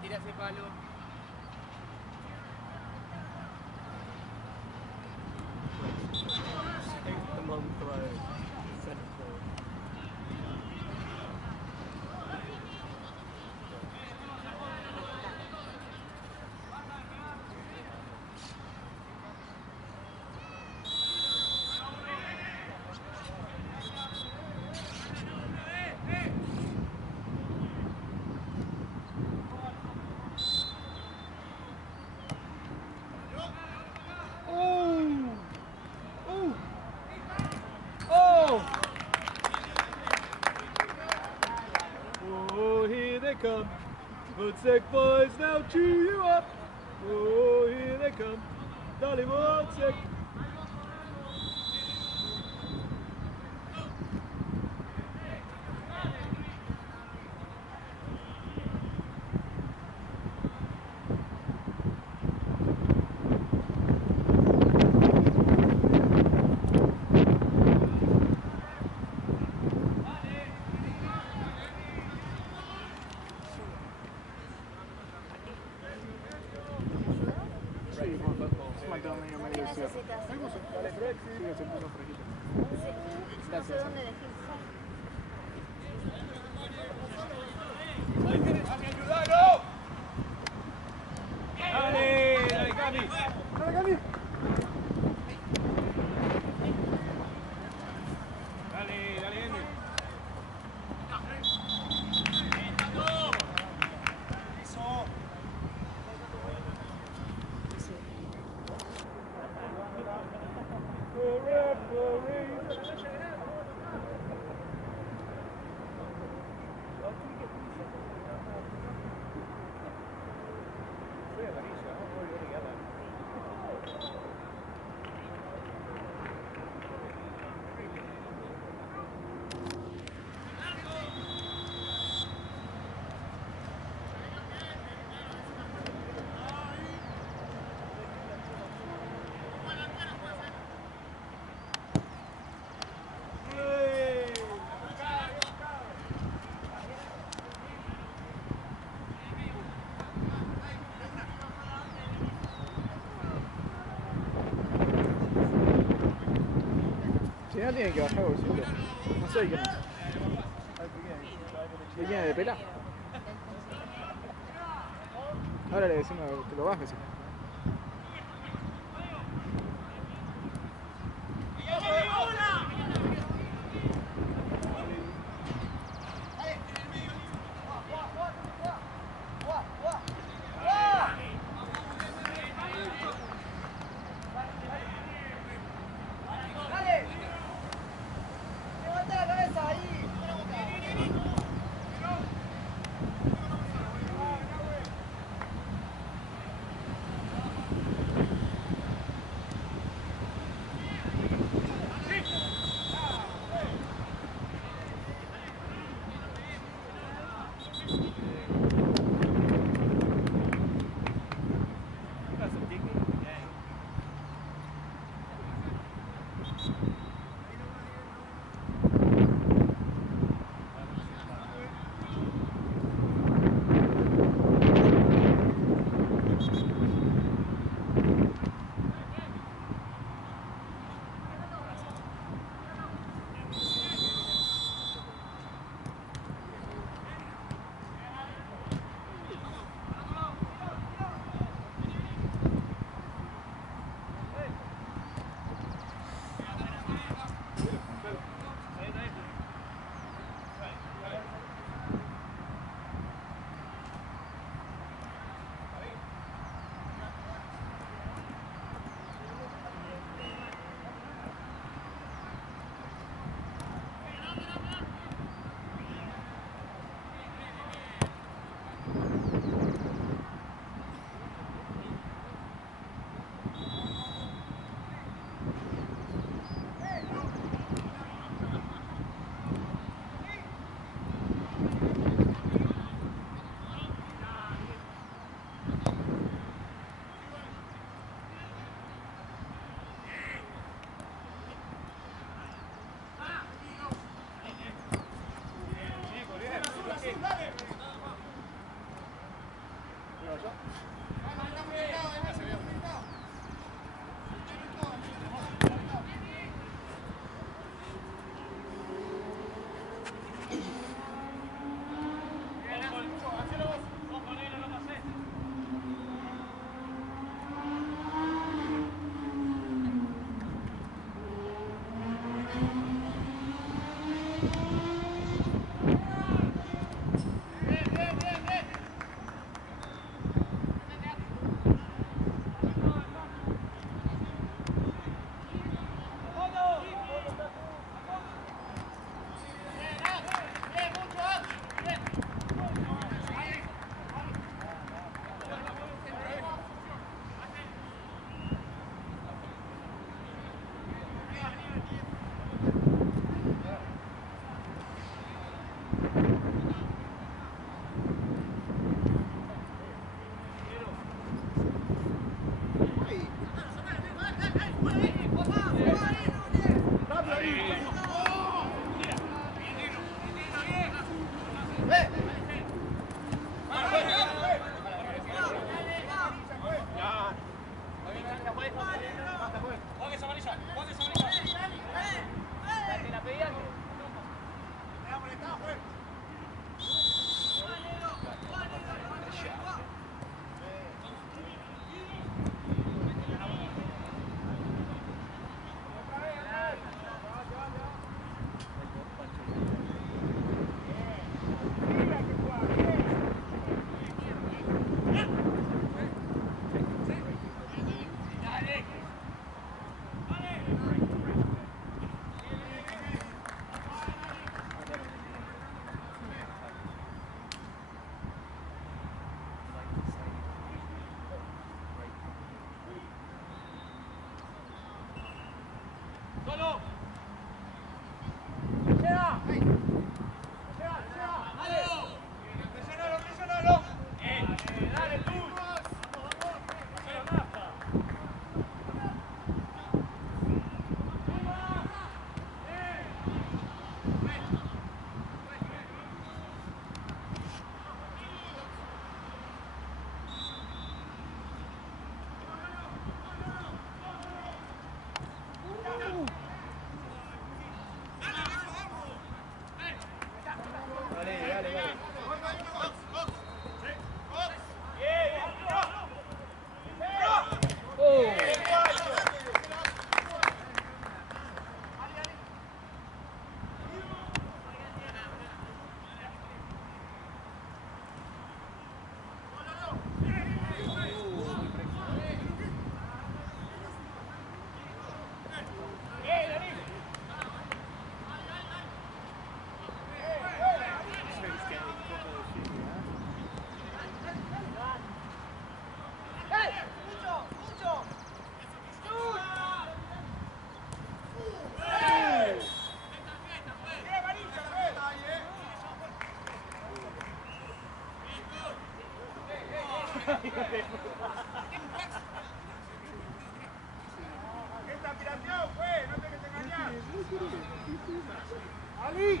Tira ese palo. Come, Woodsec boys now cheer you up. Oh, here they come, Dolly Woodsec. Si no tienen que bajar bolsillo. No sé quién es. ¿De quién es? ¿De Pela? Ahora le decimos que lo baje. ¿Sí? Esta aspiración, pues, no te que te engañar. ¡Ali!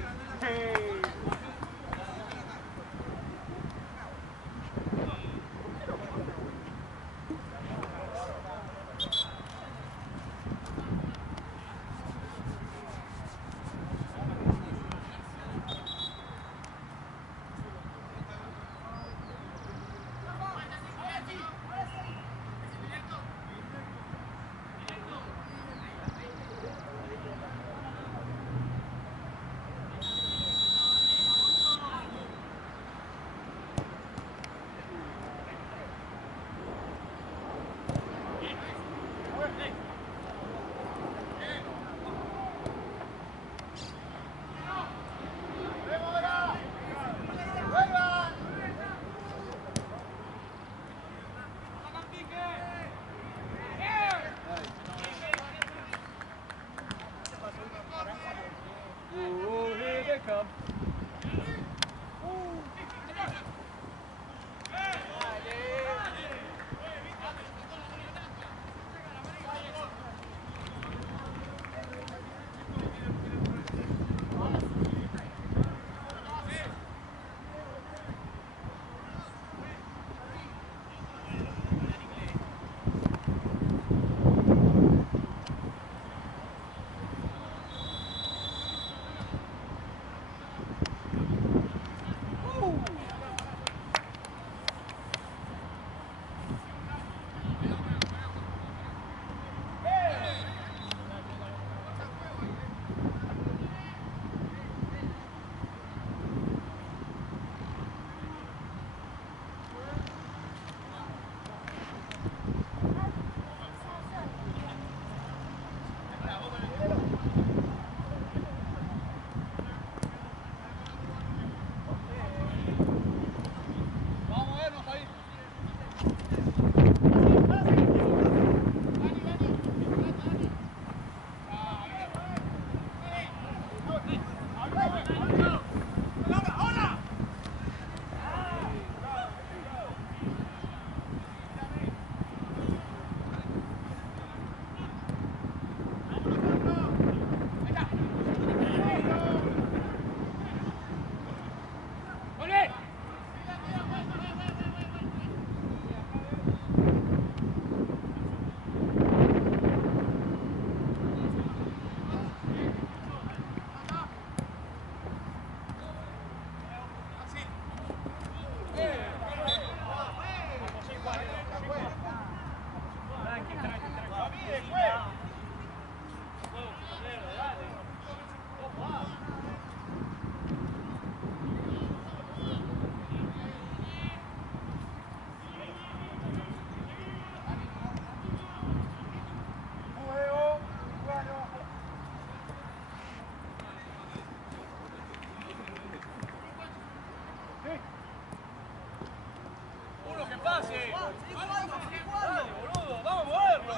ese! ¡Dale, boludo! ¡Vamos a moverlo!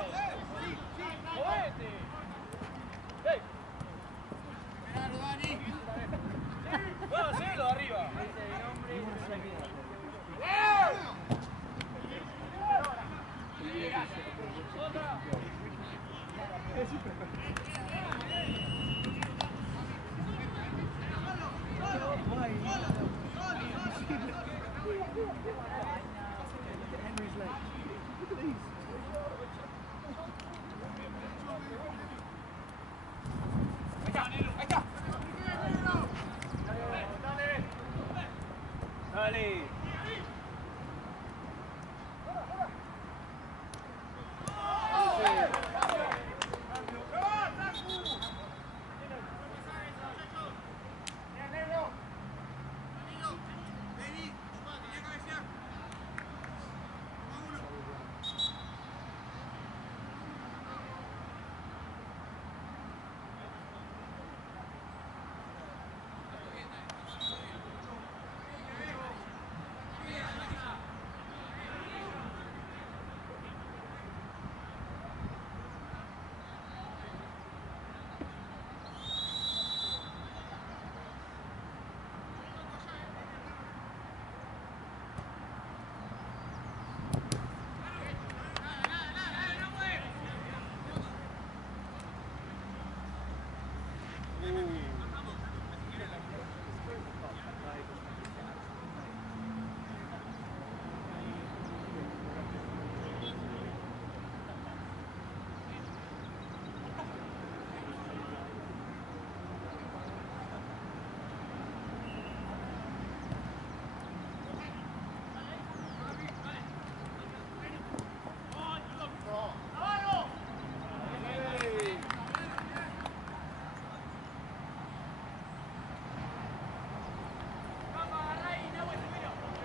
¡Movete! ¡Ey! ¡Vamos a hacerlo de arriba! Dale.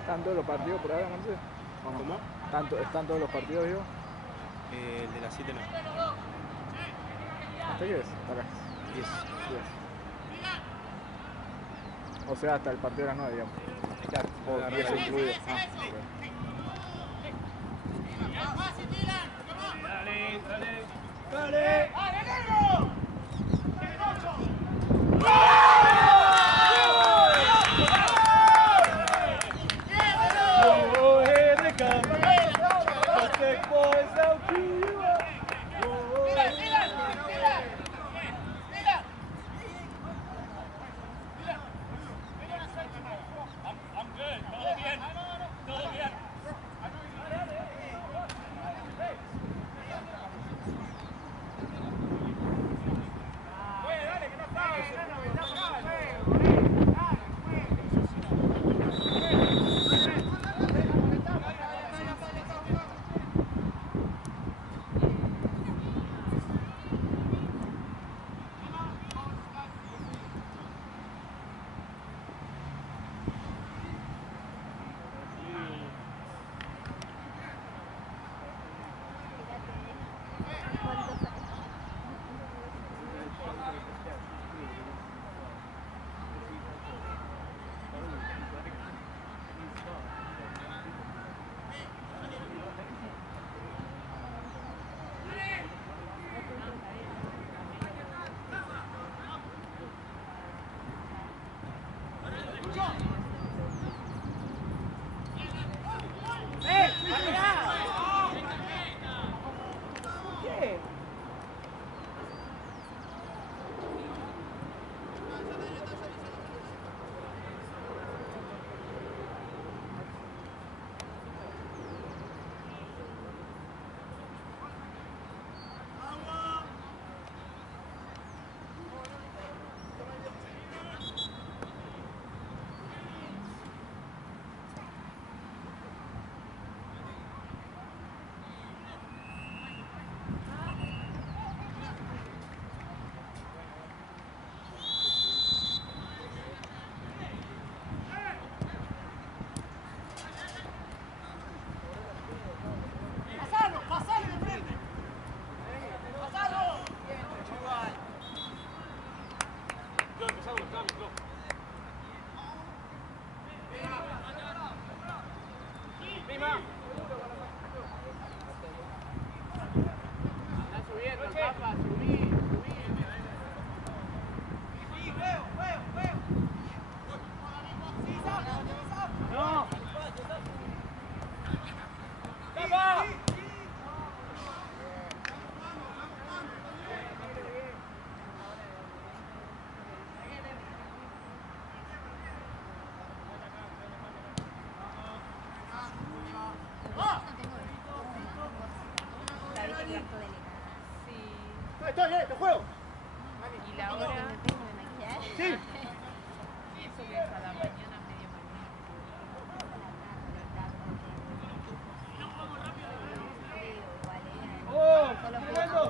¿Están todos los partidos por ahora, Marce? ¿O no? ¿Cómo? ¿Están todos los partidos, digo? El de las 7 no. ¿Hasta qué es? Acá. 10. 10. O sea, hasta el partido de las 9, digamos. Claro. O la 10 verdad. incluido. Ah, ok. Dale, dale. ¡Dale! Oh, here they come. Protect boys, they'll chew you up. Oh, I'm good. Todo bien. Todo bien. Estoy, te juego. Y la hora. Sí. Eso que es a la mañana, medio mañana. ¡Oh! ¡Tremendo!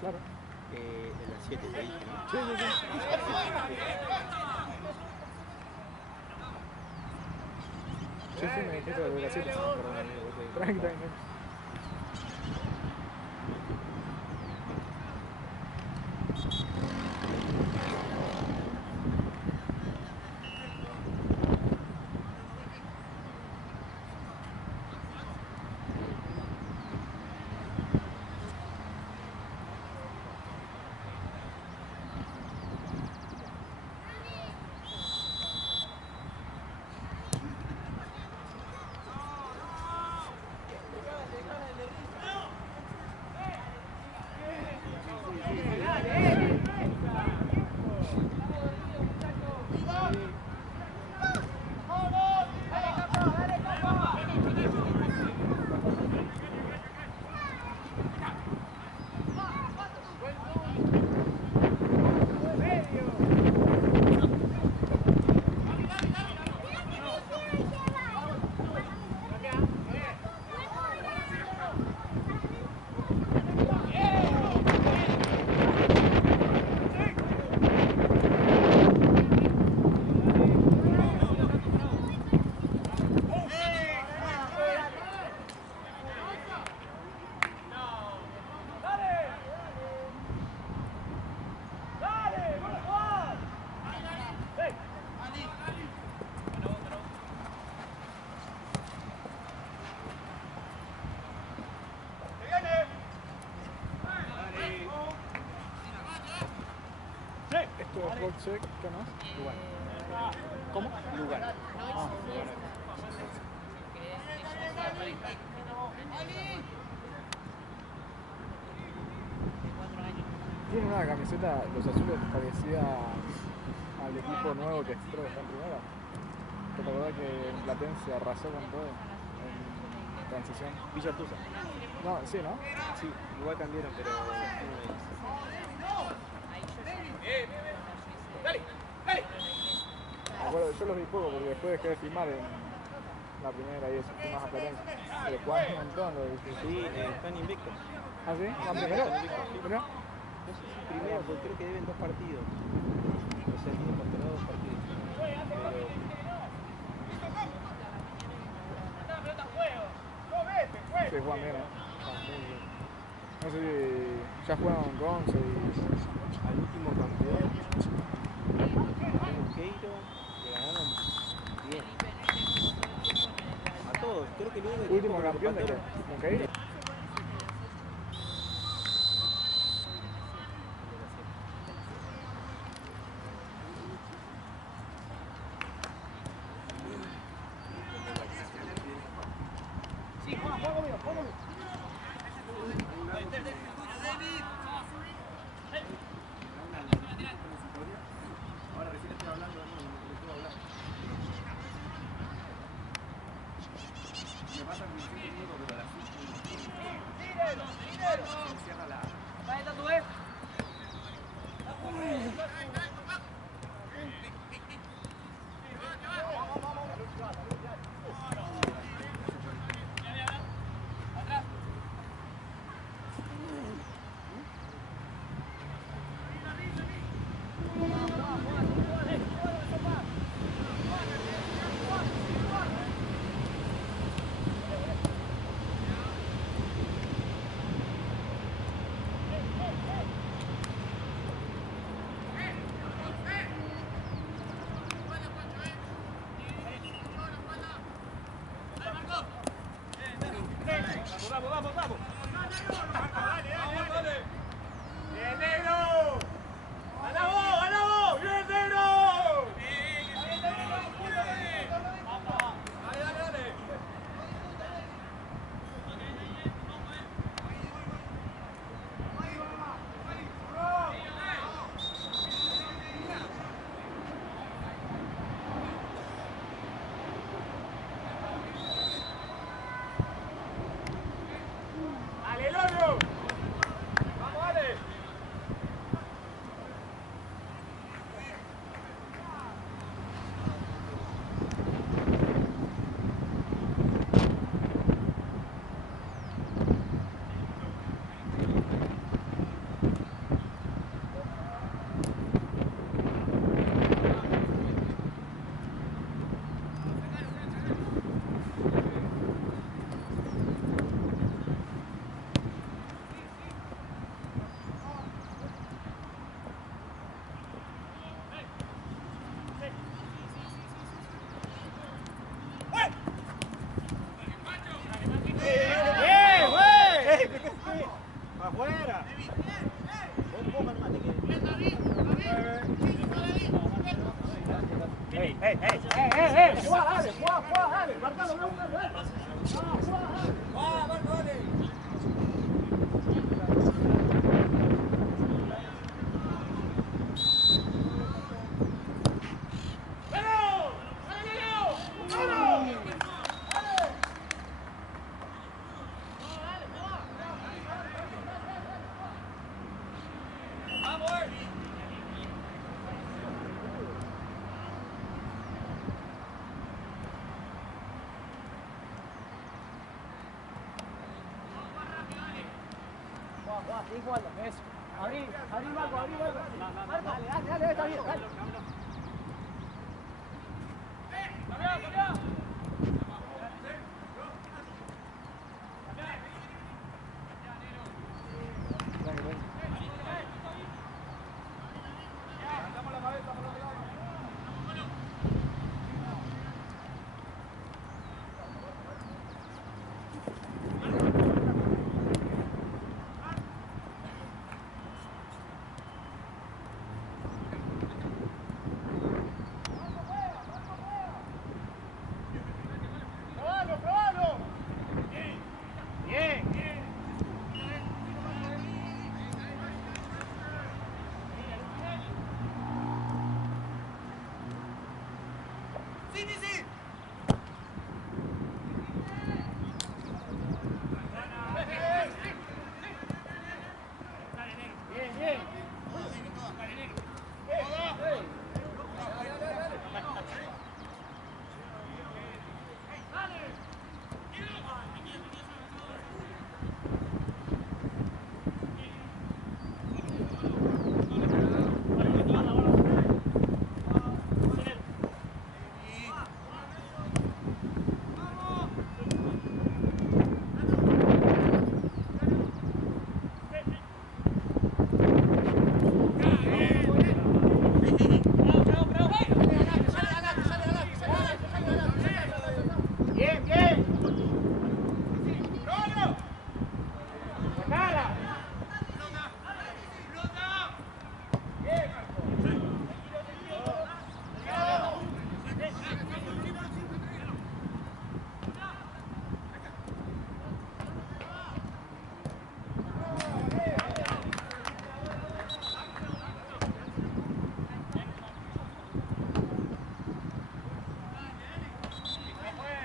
Claro. En las 7 te dije, ¿no? Sí, sí, sí. Sí, sí, me dijiste de las 7. Tranqui, tranqui. Check, ¿qué más? Lugar. ¿Cómo? Lugar. Ah, tiene una camiseta, los azules parecida al equipo nuevo que creo que está en primera. ¿Te acordás que en Platense arrasó con todo en transición? Villa Artusa. No, sí, ¿no? Sí, igual cambiaron, pero... Me acuerdo, yo los vi poco porque después dejé de filmar en la primera y eso, fui más a Platense. Pero jugás un montón lo dije. Sí, están invictos. ¿Ah, sí? ¿Van primero? ¿Primero? No sé si primero, porque creo que deben 2 partidos. O sea, tienen postergado 2 partidos. Pero Sí, juegan bien, Juegan muy bien. No sé si ya jugaron con Gonzo y... al último campeón, Queiro, le ganaron bien. A todos, creo que el único ¿Último equipo que campeón de qué? empataron- ¿Con Keiro?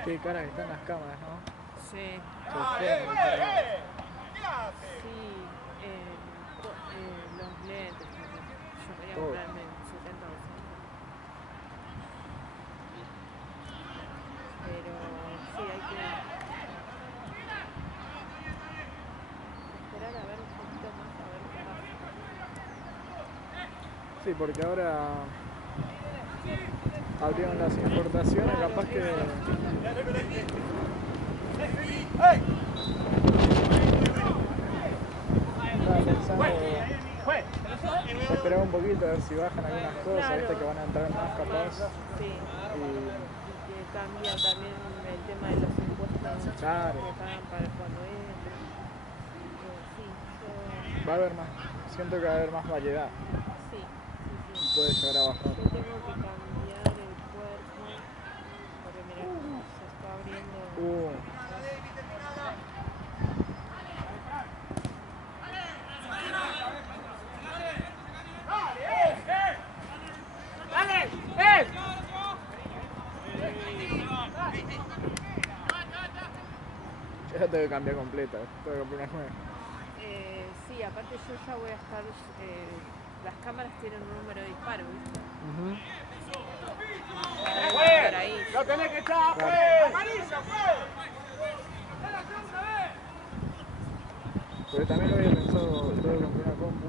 Qué cara que están las cámaras, ¿no? Sí. Se fueron al carajo. Sí, los lentes también. Yo quería Todo. comprarme 70 o 80. Pero sí, hay que esperar a ver un poquito más, a ver qué pasa. Sí, porque ahora abrieron las importaciones, capaz que estaba pensando esperar un poquito a ver si bajan algunas cosas, Claro. viste que van a entrar más capaz. Sí, Y y que cambia también el tema de los impuestos Claro. que pagan para cuando entran. Sí, yo... va a haber más, siento que va a haber más variedad Sí, y sí, sí. puede llegar a bajar. Yo tengo que cambiar el cuerpo porque mira, se está abriendo. Yo ya tengo que cambiar completa, tengo que comprar una nueva. Sí, aparte yo ya voy a estar. Las cámaras tienen un número de disparo, ¿viste? Voy a estar ahí. ¡Lo tenés que echar, Claro. pues! ¡Amarilla, pues! Porque también lo había pensado, tengo que comprar una compu,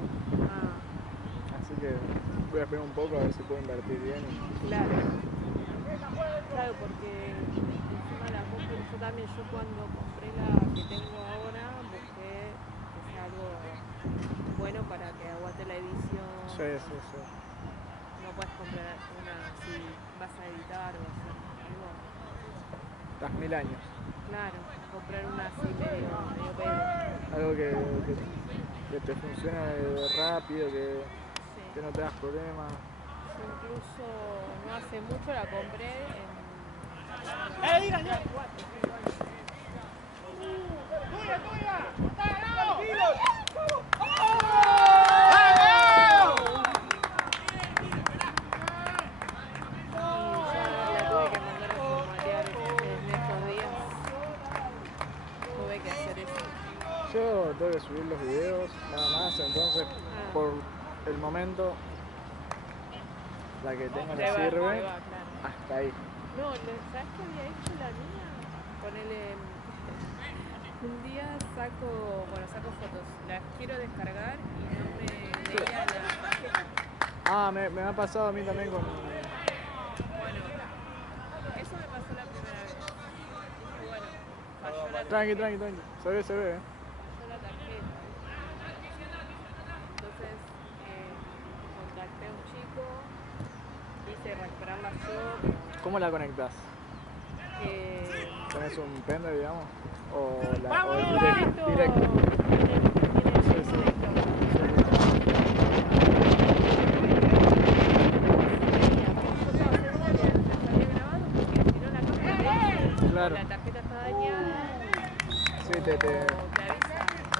Ah, así que voy a esperar un poco a ver si puedo invertir bien. claro. Claro, porque encima la compu, yo también, yo cuando compré la que tengo ahora, busqué que sea algo bueno para que aguante la edición. Sí, sí, sí. No puedes comprar una si vas a editar o hacer algo. Estás 1000 años. Claro, comprar una así medio pedo. Algo que te funcione rápido, que Sí. no te das problemas. Yo incluso no hace mucho la compré en... ¡Tuya, tuya! ¡Tranquilos! Y ya la tuve que mandar a formatear en estos días. Tuve que hacer eso. Yo tengo que subir los videos, nada más, entonces por el momento la que tengo me Prueba, sirve prueba, claro. hasta ahí. No, ¿sabes qué había hecho la mía? Ponele... Un día saco fotos, las quiero descargar y no me leía la tarjeta. Ah, me ha pasado a mí también con... Bueno, eso me pasó la primera vez. Dije, bueno, falló la Tranqui, tarjeta. tranqui, tranqui. Se ve, Falló la tarjeta. Entonces, contacté a un chico, quise recuperarla yo. ¿Cómo la conectas? Eh, ¿Tenés un pendrive, digamos? ¿O la ¡Vámonos! o directo? Directo. Sí, sí. Claro. La tarjeta está dañada, Sí, o te avisa,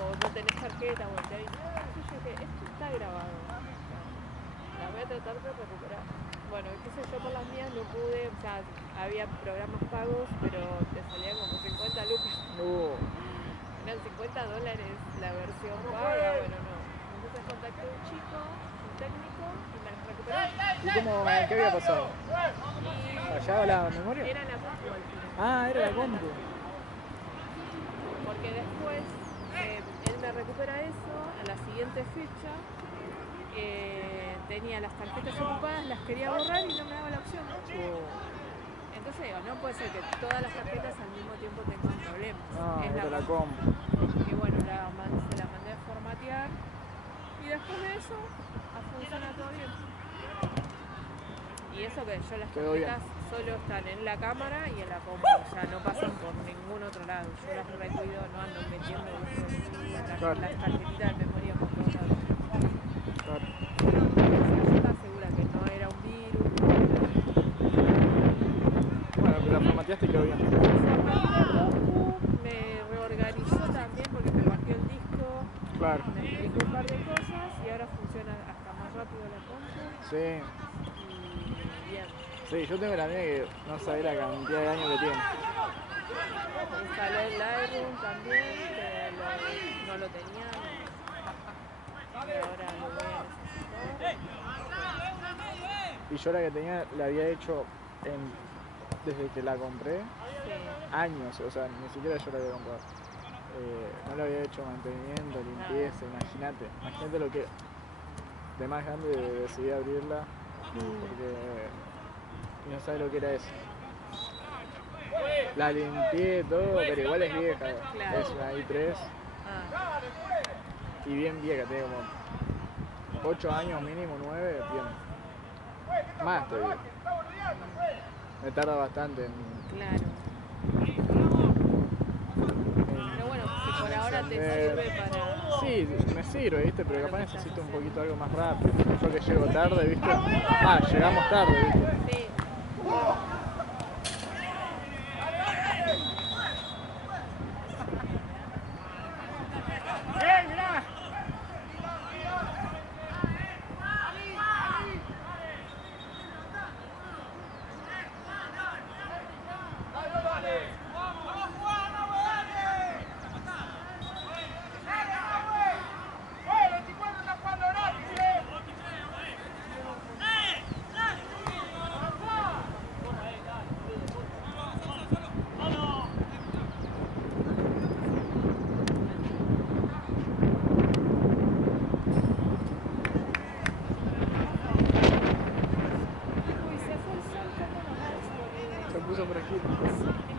o no tenés tarjeta, o te avisa. Entonces yo dije, esto está grabado. La voy a tratar de recuperar. Bueno, qué sé yo, por las mías no pude, o sea, había programas pagos, pero te salían como 50 lucas. Eran $50 la versión paga, bueno, no. Entonces contacté a un chico, un técnico, y me las recuperó. ¿Y qué había pasado? Y ¿Fallaba la memoria? era la compu al final. Ah, era la compu. Porque después él me recupera eso, a la siguiente fecha tenía las tarjetas ocupadas, las quería borrar y no me daba la opción. Entonces digo, no puede ser que todas las tarjetas al mismo tiempo tengan problemas. Ah, Es era la compu. compu. Y bueno, se la mandé a formatear y después de eso funciona todo bien. Y eso que yo las Quedó bien. tarjetas solo están en la cámara y en la compu, o sea, no pasan por ningún otro lado. Yo las recuido, no ando metiendo Claro. las tarjetitas de memoria por todos lados. Claro. O sea, yo estaba segura que no era un virus. Bueno, pero la formateaste y quedó bien. Formateé la compu, me reorganizó también porque me partió el disco, Claro. me explicó un par de cosas y ahora funciona hasta más rápido la compu Sí. y bien. Sí, yo tengo la mía que no sabe la cantidad de años que tiene. Instalé el Lightroom también, que no lo tenía. Y ahora lo voy a necesitar. Y yo la que tenía la había hecho desde que la compré, Sí. años, o sea, ni siquiera yo la había comprado. No le había hecho mantenimiento, limpieza, imagínate lo que de más grande decidí abrirla porque no sabe lo que era eso. La limpié todo, pero igual es vieja, Claro. es una i3 Ah, y bien vieja, tiene como 8 años mínimo, 9 tiene. Más todavía. Me tarda bastante en claro. Pero bueno, si por ahora te encender. sirve para... Sí, me sirve, ¿viste? Pero capaz necesito un poquito algo más rápido. Yo que llego tarde, ¿viste? Ah, llegamos tarde, ¿viste? Sí. Mirá. Uy, se fue el sol, ¿cómo nos ha descolorido? Se puso por aquí.